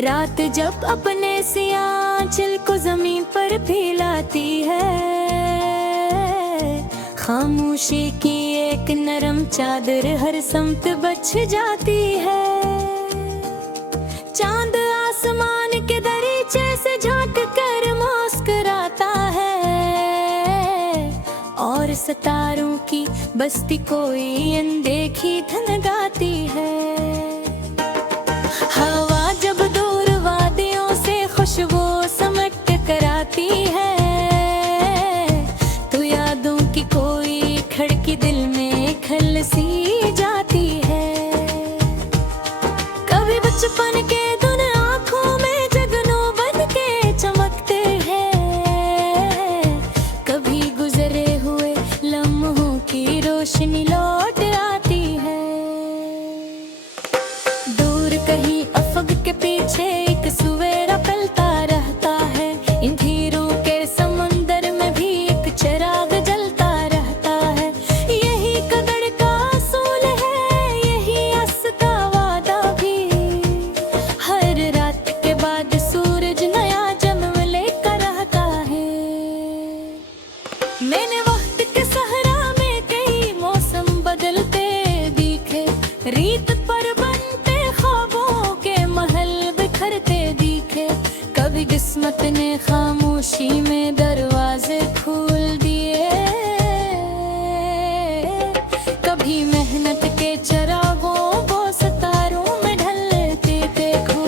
रात जब अपने सियाचिल को जमीन पर फैलाती है, खामोशी की एक नरम चादर हर समत बच जाती है। चांद आसमान के दरीचे से झांक कर मुस्कुराता है, और सितारों की बस्ती कोई अनदेखी धन गाती है। हवा जब दूर वादियों से खुशबू समट कर आती है, तो यादों की कोई खिड़की दिल में खल सी जाती है। कभी बचपन के धुन आँखों में जगनों बन के चमकते हैं, कभी गुजरे हुए लम्हों की रोशनी लौट आती है। दूर कहीं अफक के पीछे एक सवेरा पलता रहता है, इन धीरों के समुंदर में भी एक चिराग जलता रहता है। यही कदर का असूल है, यही आस का वादा भी, हर रात के बाद सूरज नया जन्म लेकर आता है। मैंने वक्त के सहरा में कई मौसम बदलते दिखे, रीत पर बनते ख्वाबों के महल बिखरते दिखे। कभी किस्मत ने खामोशी में दरवाजे खोल दिए, कभी मेहनत के चरागों को सितारों में ढलते देखो।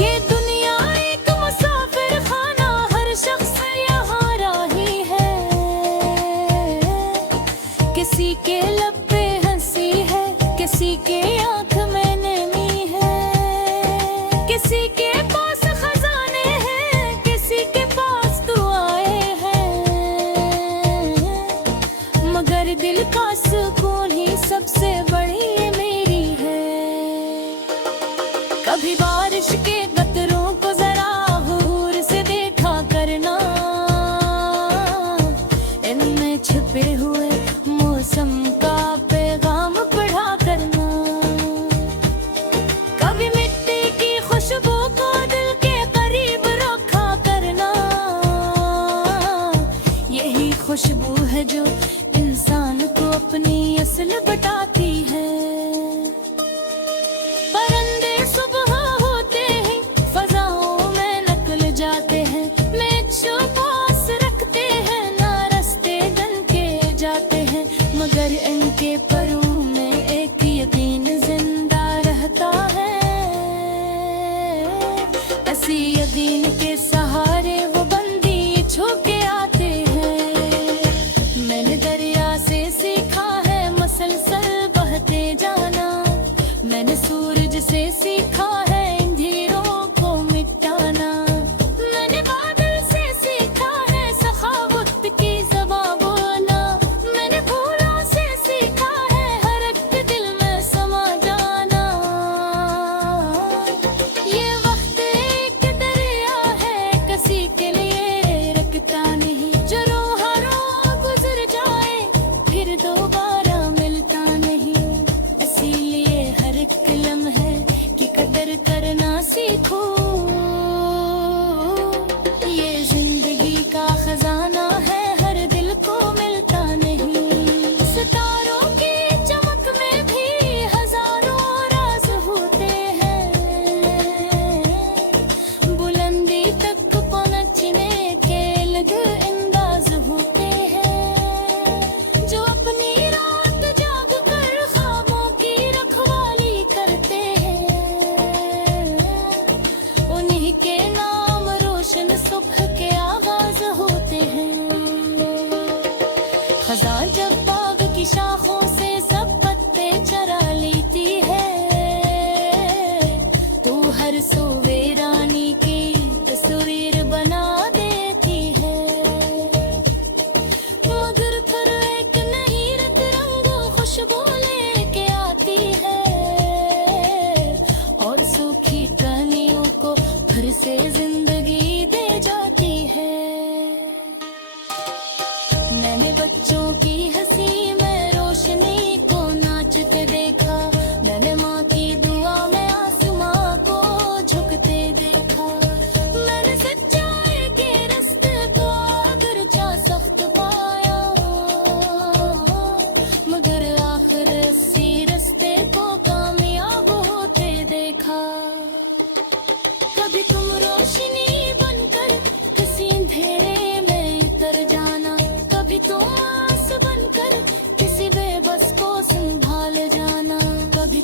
ये दुनिया एक मुसाफिर खाना, हर शख्स यहाँ राही है। किसी के लब पे हंसी है, किसी के आँख में नमी है, किसी के पास खजाने हैं, किसी के पास दुआएं हैं, मगर दिल का सुकून ही सबसे बड़ी मेरी है। कभी बारिश के कतरों को जरा गौर से देखा करना, इनमें छिपे हुए मौसम का पैगाम पढ़ा करना। कभी मिट्टी की खुशबू को दिल के करीब रखा करना, यही खुशबू है जो इंसान को अपनी असल बताती है। परिंदे सुबह होते ही फजाओं में निकल जाते हैं, मेघों पास रखते हैं ना रास्ते गन के जाते हैं, मगर इनके परों में एक यकीन जिंदा रहता है। ऐसी यकीन के सहारे वो बंदी छूके आते हैं। मैंने दरिया से सीखा है मसलसल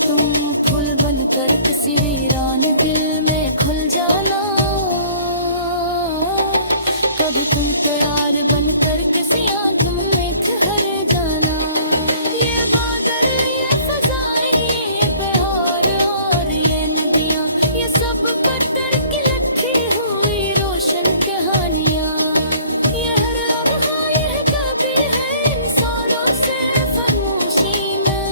तुम फूल बनकर किसी वीरान दिल में खुल जाना, कभी तुम प्यार बनकर किसी आंख में ठहर जाना। ये बादल, ये फजाएं, ये बहार और ये नदियाँ, ये सब पत्थर की लिखी हुई रोशन कहानियाँ। ये हर लम्हा, ये कभी है इंसानों से फरूशी में,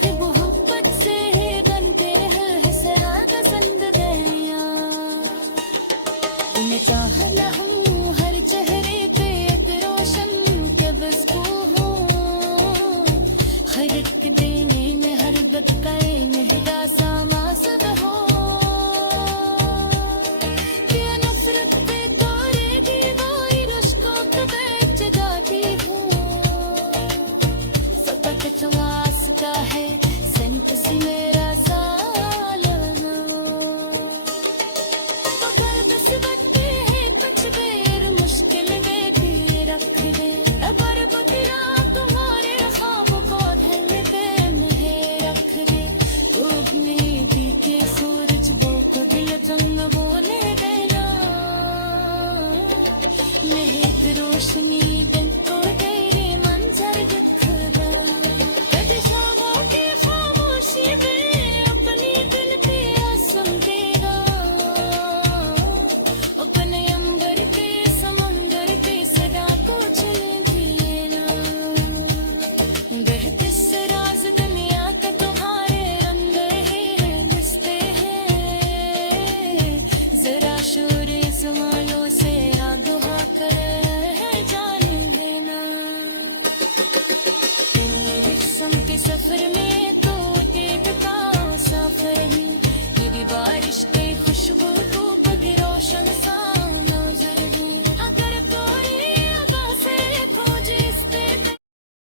कि मोहब्बत से ही बनते हैं हंसना पसंद गया। मैं चाहना हूँ हर चेहरे पे एक रोशन के बसबू हूँ, हर एक देने में हर बदकाए मेरा सामासद हो। ये नफरत पे तोड़ेगी वही रुश्कों पे बेच जाती हूँ, फकत वास्ता है संत सी मेरा सालना। अगर बस बत्ते हैं कुछ देर मुश्किल में भी रख दे, अगर बतिया तुम्हारे ख्वाब को धन पे में रख दे। उम्मीदी के सूरज वो को दिल तंग बोले देना, महक रोशनी दिन को तेरे मंजर दिख गया। कद शामों की खामोशी में अपनी दिल की आसम तेरा, अपने अंबर के समंदर के सदा को चल देना। बहते से राज दुनिया का तुम्हारे रंग है रिश्ते हैं, जरा शोर समालों से दुआ कर जाने देना। जिस्म के सफर में